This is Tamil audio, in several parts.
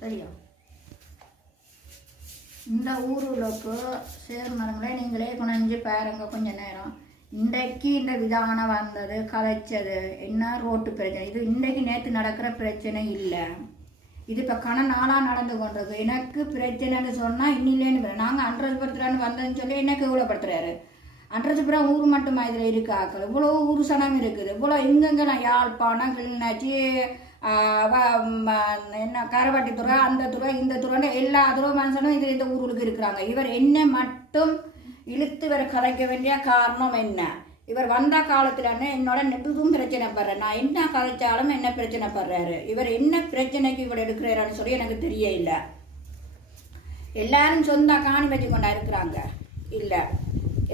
சரியா? இந்த ஊருக்கு சேர்மரங்களே நீங்களே குறைஞ்சி பாருங்க கொஞ்ச நேரம். இன்றைக்கு இந்த விதானம் வந்தது கலைச்சது என்ன ரோட்டு பிரச்சனை. இது இன்றைக்கு நேற்று நடக்கிற பிரச்சனை இல்லை. இது இப்போ நாளாக நடந்து கொண்டிருக்கு. எனக்கு பிரச்சனைன்னு சொன்னால் இன்னிலேன்னு நாங்கள் அன்றதுபடுத்துறான்னு வந்ததுன்னு சொல்லி எனக்கு இவ்வளோப்படுத்துறாரு. அன்றதுபுரம் ஊர் மட்டுமா இதில் இருக்காக்கள் இவ்வளோ ஊர் சனம் இருக்குது. இவ்வளோ இங்கங்கே நான் யாழ்ப்பாணம் கிளிநொச்சி என்ன கரவாட்டித்துறை அந்த துறை இந்த துறைன்னு எல்லா துறை மனுஷனும் இது இந்த ஊருக்கு இருக்கிறாங்க. இவர் என்ன மட்டும் இழுத்து இவர் கதைக்க வேண்டிய காரணம் என்ன? இவர் வந்த காலத்தில் என்னோட நெட்டுதும் பிரச்சனை படுறேன். நான் என்ன கதைச்சாலும் என்ன பிரச்சனை படுறாரு. இவர் என்ன பிரச்சனைக்கு இவர் எடுக்கிறாருன்னு சொல்லி எனக்கு தெரிய இல்லை. எல்லாரும் சொந்த காணி வச்சு கொண்டா இருக்கிறாங்க. இல்லை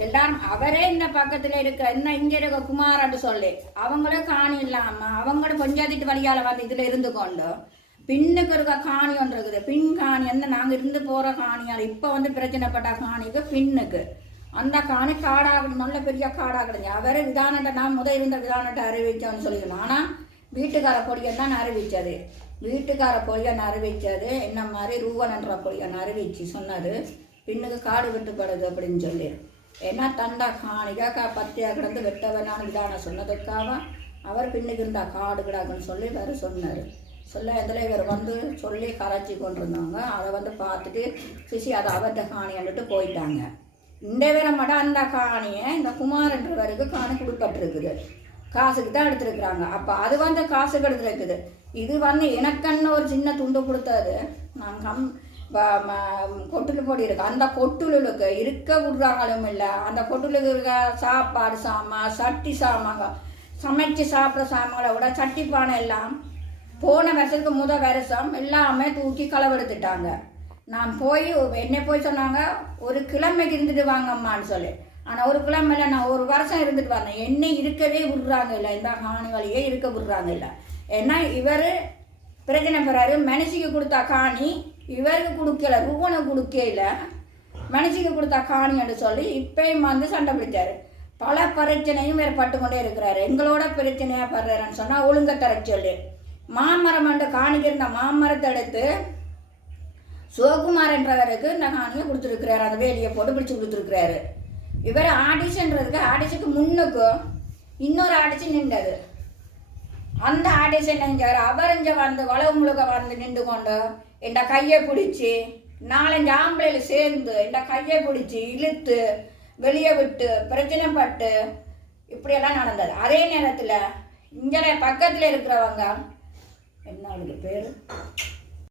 எல்லாரும் அவரே இந்த பக்கத்தில் இருக்கிற இன்னும் இங்கே இருக்க குமாரன்னு சொல்லி அவங்களே காணி இல்லாமல் அவங்களோட பஞ்சாயத்து வழியால் வந்து இதில் இருந்து கொண்டு பின்னுக்கு இருக்க காணி ஒன்று இருக்குது. பின் காணி வந்து நாங்கள் இருந்து போகிற காணியால் இப்போ வந்து பிரச்சனைப்பட்ட காணிக்கு பின்னுக்கு அந்த காணி காடாக நல்ல பெரிய காடாக கிடையாது. அவரே விதானத்தை நான் இருந்த விதானத்தை அறிவித்தோன்னு சொல்லிக்கணும். ஆனால் வீட்டுக்கார பொடியன் தான் அறிவித்தது. வீட்டுக்கார பொடியன் அறிவித்தது என்ன மாதிரி ரூவன்ன்ற பொடியன் அறிவிச்சு சொன்னது பின்னுக்கு காடு வெட்டுப்படுது அப்படின்னு சொல்லி. ஏன்னா தண்டா காணிக்காக பத்தியாக கிடந்து வெட்டவனான விதானம் சொன்னதுக்காக அவர் பின்னுக்கு இருந்தா காடு கிடாக்குன்னு சொல்லி வேறு சொன்னார். சொல்ல இதில் இவர் வந்து சொல்லி கரைச்சி கொண்டிருந்தாங்க. அதை வந்து பார்த்துட்டு சிசி அதை அவர்கிட்ட காணின்னுட்டு போயிட்டாங்க. இந்த வேற மட்டும் அந்த காணியை இந்த குமாரன்றவருக்கு காணி கொடுக்கப்பட்டிருக்குது. காசுக்கு தான் எடுத்துருக்குறாங்க. அப்போ அது வந்து காசுக்கு எடுத்துருக்குது. இது வந்து எனக்குன்னு ஒரு சின்ன துண்டு கொடுத்தது. நான் கொட்டுல போடி இருக்கு. அந்த கொட்டுலுக்கு இருக்க விடுறாங்களும் இல்லை. அந்த கொட்டுலுக்கு இருக்க சாப்பாடு சாமான் சட்டி சாமாங்க சமைச்சு சாப்பிட்ற சாமான்களை விட சட்டி பானை எல்லாம் போன வருஷத்துக்கு வருஷம் எல்லாமே தூக்கி களவெடுத்துட்டாங்க. நான் போய் என்னை போய் சொன்னாங்க ஒரு கிழமைக்கு இருந்துட்டு வாங்கம்மான்னு சொல்லி. ஆனால் ஒரு கிழமையில நான் ஒரு வருஷம் இருந்துட்டு வந்தேன். என்னை இருக்கவே விடுறாங்க இல்லை. இந்த காணி வழியே இருக்க விடுறாங்க இல்லை. ஏன்னா இவர் பிரச்சனை பெறாரு. மனுஷிக்கு கொடுத்தா காணி இவருக்கு கொடுக்கல, ரூவனுக்கு கொடுக்கல, மனுஷிக்கு கொடுத்தா காணின்னு சொல்லி இப்பயும் வந்து சண்டை பிடிச்சாரு. பல பிரச்சனையும் வேறு பட்டுக்கொண்டே இருக்கிறாரு. எங்களோட பிரச்சனையாக படுறாருன்னு சொன்னால் ஒழுங்க தர சொல்லி மாமரம் வந்து காணிக்கு இருந்த மாமரத்தை எடுத்து சிவகுமார் என்றவருக்கு இந்த காணியை கொடுத்துருக்கிறாரு. அந்த வேலியை போட்டு பிடிச்சி கொடுத்துருக்கிறாரு. இவர் ஆடிஷன்றதுக்கு ஆடிஷனுக்கு முன்னுக்கு இன்னொரு ஆடிஷன் நின்றது. அந்த ஆடிஷன் செஞ்சார். அவர் இங்கே வந்து வளவு முழுக்க வந்து நின்று கொண்டு என் கையை பிடிச்சி 4-5 ஆம்பளையில் சேர்ந்து என் கையை பிடிச்சி இழுத்து வெளியே விட்டு பிரச்சனை பட்டு இப்படியெல்லாம் நடந்தது. அதே நேரத்தில் இங்கே பக்கத்தில் இருக்கிறவங்க என்ன அவளுக்கு பேர்